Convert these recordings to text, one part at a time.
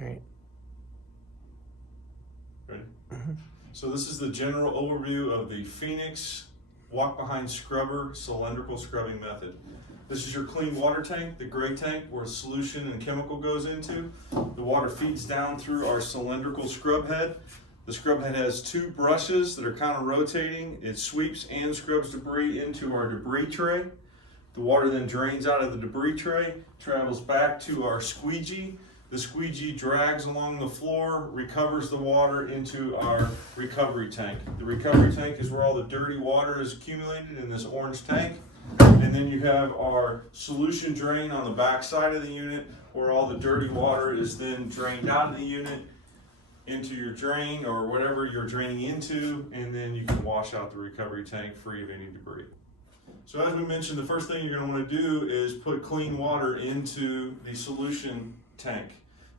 All right. Ready? So this is the general overview of the Phoenix walk-behind scrubber cylindrical scrubbing method. This is your clean water tank, the gray tank where solution and chemical goes into. The water feeds down through our cylindrical scrub head. The scrub head has two brushes that are kind of rotating. It sweeps and scrubs debris into our debris tray. The water then drains out of the debris tray, travels back to our squeegee. The squeegee drags along the floor, recovers the water into our recovery tank. The recovery tank is where all the dirty water is accumulated in this orange tank. And then you have our solution drain on the back side of the unit where all the dirty water is then drained out of the unit into your drain or whatever you're draining into, and then you can wash out the recovery tank free of any debris. So as we mentioned, the first thing you're going to want to do is put clean water into the solution tank.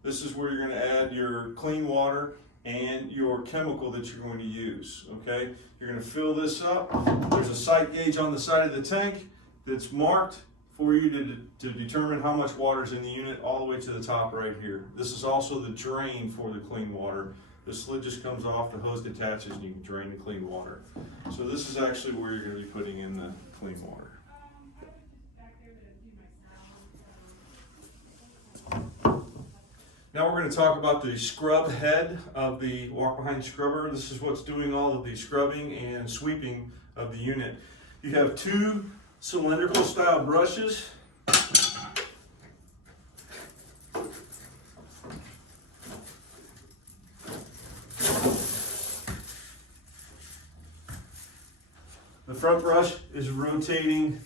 This is where you're going to add your clean water and your chemical that you're going to use, okay? You're going to fill this up. There's a sight gauge on the side of the tank that's marked for you to determine how much water is in the unit all the way to the top right here. This is also the drain for the clean water. The slit just comes off, the hose detaches, and you can drain the clean water. So this is actually where you're going to be putting in the clean water. Now we're going to talk about the scrub head of the walk-behind scrubber. This is what's doing all of the scrubbing and sweeping of the unit. You have two cylindrical style brushes. The front brush is rotating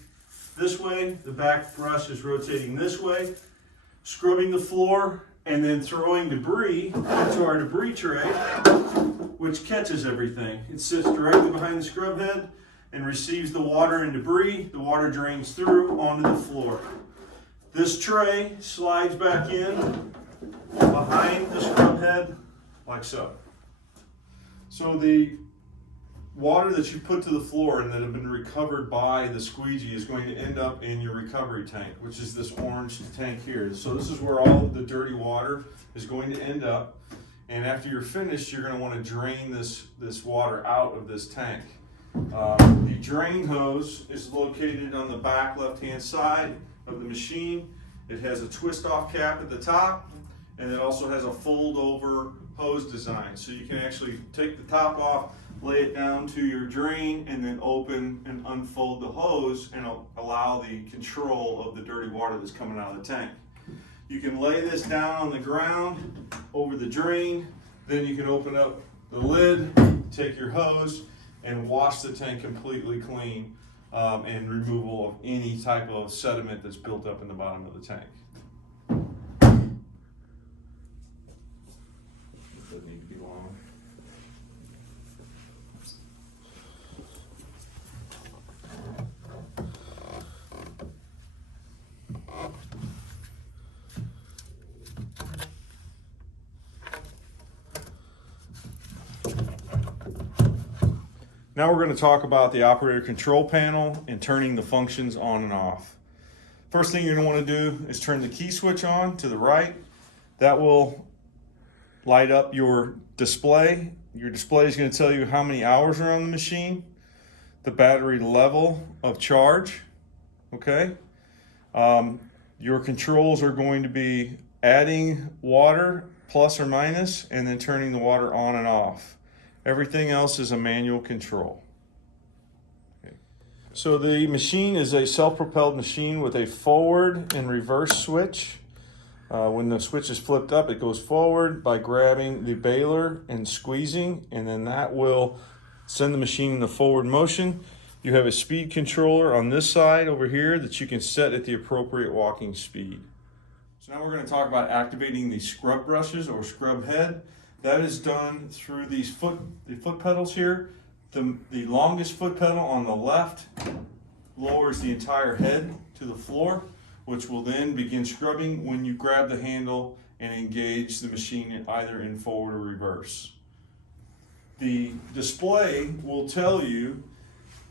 this way, the back brush is rotating this way, scrubbing the floor and then throwing debris into our debris tray, which catches everything. It sits directly behind the scrub head and receives the water and debris. The water drains through onto the floor. This tray slides back in behind the scrub head like so. So the water that you put to the floor and that have been recovered by the squeegee is going to end up in your recovery tank, which is this orange tank here. So this is where all of the dirty water is going to end up. And after you're finished, you're going to want to drain this water out of this tank. The drain hose is located on the back left-hand side of the machine. It has a twist-off cap at the top, and it also has a fold-over hose design. So you can actually take the top off, lay it down to your drain, and then open and unfold the hose and allow the control of the dirty water that's coming out of the tank. You can lay this down on the ground over the drain, then you can open up the lid, take your hose, and wash the tank completely clean and removal of any type of sediment that's built up in the bottom of the tank. Doesn't need to be long. Now we're going to talk about the operator control panel and turning the functions on and off. First thing you're going to want to do is turn the key switch on to the right. That will light up your display. Your display is going to tell you how many hours are on the machine, the battery level of charge, okay? Your controls are going to be adding water, plus or minus, and then turning the water on and off. Everything else is a manual control. Okay. So the machine is a self-propelled machine with a forward and reverse switch. When the switch is flipped up, it goes forward by grabbing the baler and squeezing, and then that will send the machine in the forward motion. You have a speed controller on this side over here that you can set at the appropriate walking speed. So now we're going to talk about activating the scrub brushes or scrub head. That is done through the foot pedals here. The longest foot pedal on the left lowers the entire head to the floor, which will then begin scrubbing when you grab the handle and engage the machine either in forward or reverse. The display will tell you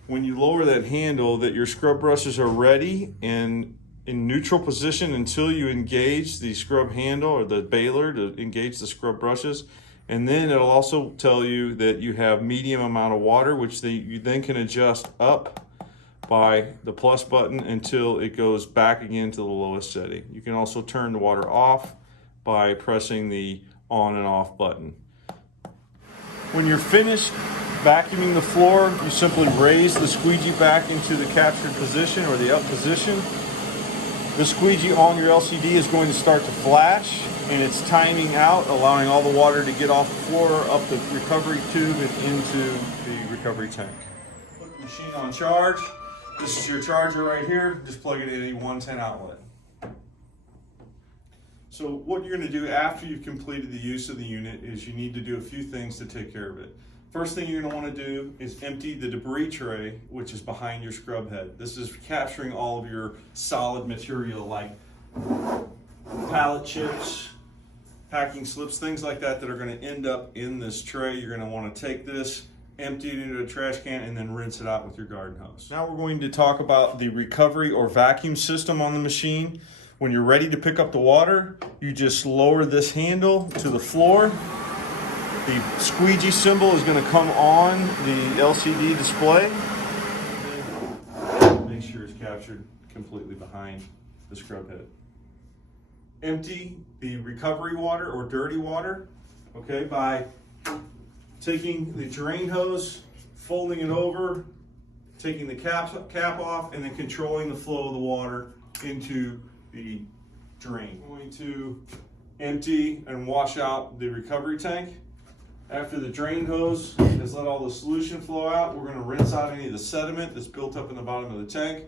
when you lower that handle that your scrub brushes are ready and in neutral position until you engage the scrub handle or the baler to engage the scrub brushes. And then it'll also tell you that you have medium amount of water, which you then can adjust up by the plus button until it goes back again to the lowest setting. You can also turn the water off by pressing the on and off button. When you're finished vacuuming the floor, you simply raise the squeegee back into the captured position or the up position. The squeegee on your LCD is going to start to flash, and it's timing out, allowing all the water to get off the floor, up the recovery tube, and into the recovery tank. Put the machine on charge. This is your charger right here. Just plug it in a 110 outlet. So what you're going to do after you've completed the use of the unit is you need to do a few things to take care of it. First thing you're going to want to do is empty the debris tray, which is behind your scrub head. This is capturing all of your solid material like pallet chips, packing slips, things like that are going to end up in this tray. You're going to want to take this, empty it into a trash can, and then rinse it out with your garden hose. Now we're going to talk about the recovery or vacuum system on the machine. When you're ready to pick up the water, you just lower this handle to the floor. The squeegee symbol is going to come on the LCD display. Make sure it's captured completely behind the scrub head. Empty the recovery water or dirty water, okay, by taking the drain hose, folding it over, taking the cap off, and then controlling the flow of the water into the drain. I'm going to empty and wash out the recovery tank. After the drain hose has let all the solution flow out, we're going to rinse out any of the sediment that's built up in the bottom of the tank,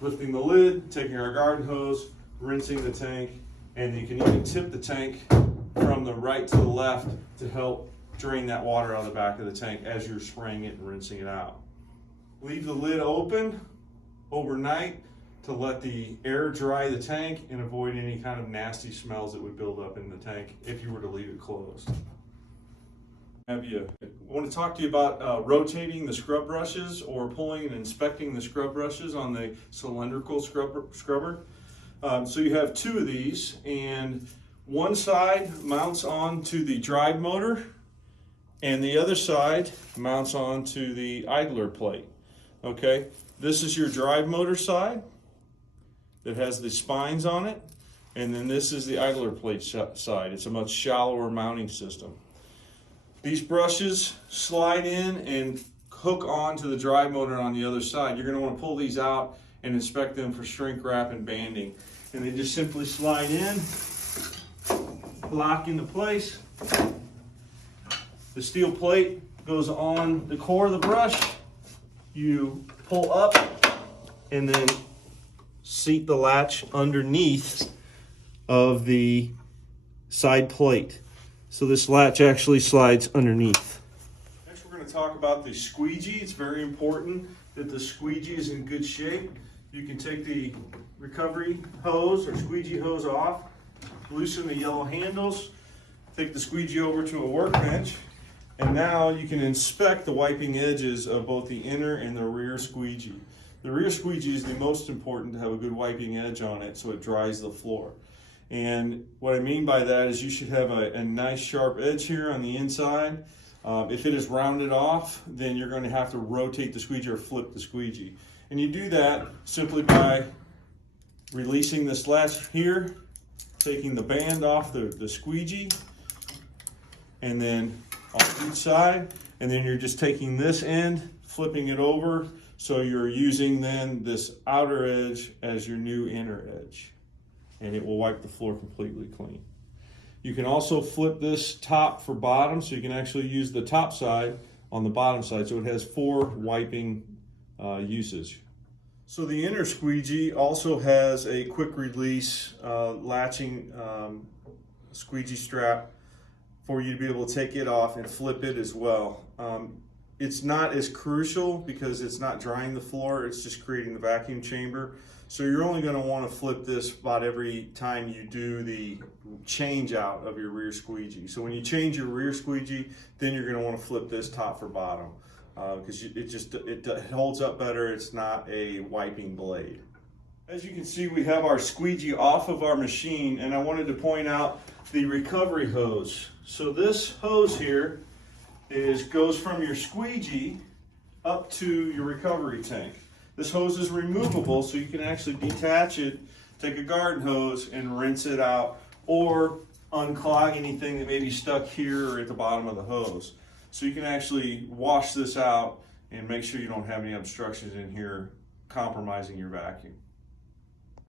lifting the lid, taking our garden hose, rinsing the tank, and you can even tip the tank from the right to the left to help drain that water out of the back of the tank as you're spraying it and rinsing it out. Leave the lid open overnight to let the air dry the tank and avoid any kind of nasty smells that would build up in the tank if you were to leave it closed. I want to talk to you about rotating the scrub brushes or pulling and inspecting the scrub brushes on the cylindrical scrubber. So you have two of these, and one side mounts onto the drive motor and the other side mounts onto the idler plate. Okay, this is your drive motor side that has the spines on it, and then this is the idler plate side. It's a much shallower mounting system. These brushes slide in and hook onto the drive motor on the other side. You're going to want to pull these out and inspect them for shrink wrap and banding. And they just simply slide in, lock into place. The steel plate goes on the core of the brush. You pull up and then seat the latch underneath of the side plate. So this latch actually slides underneath. Next we're going to talk about the squeegee. It's very important that the squeegee is in good shape. You can take the recovery hose or squeegee hose off, loosen the yellow handles, take the squeegee over to a workbench, and now you can inspect the wiping edges of both the inner and the rear squeegee. The rear squeegee is the most important to have a good wiping edge on it so it dries the floor. And what I mean by that is you should have a nice sharp edge here on the inside. If it is rounded off, then you're going to have to rotate the squeegee or flip the squeegee. And you do that simply by releasing this latch here, taking the band off the squeegee, and then off each side. And then you're just taking this end, flipping it over, so you're using then this outer edge as your new inner edge. And it will wipe the floor completely clean. You can also flip this top for bottom, so you can actually use the top side on the bottom side, so it has 4 wiping uses. So the inner squeegee also has a quick release latching squeegee strap for you to be able to take it off and flip it as well. It's not as crucial because it's not drying the floor, it's just creating the vacuum chamber. So you're only going to want to flip this about every time you do the change out of your rear squeegee. So when you change your rear squeegee, then you're going to want to flip this top for bottom because it holds up better. It's not a wiping blade. As you can see, we have our squeegee off of our machine, and I wanted to point out the recovery hose. So this hose here goes from your squeegee up to your recovery tank. This hose is removable, so you can actually detach it, take a garden hose and rinse it out, or unclog anything that may be stuck here or at the bottom of the hose. So you can actually wash this out and make sure you don't have any obstructions in here compromising your vacuum.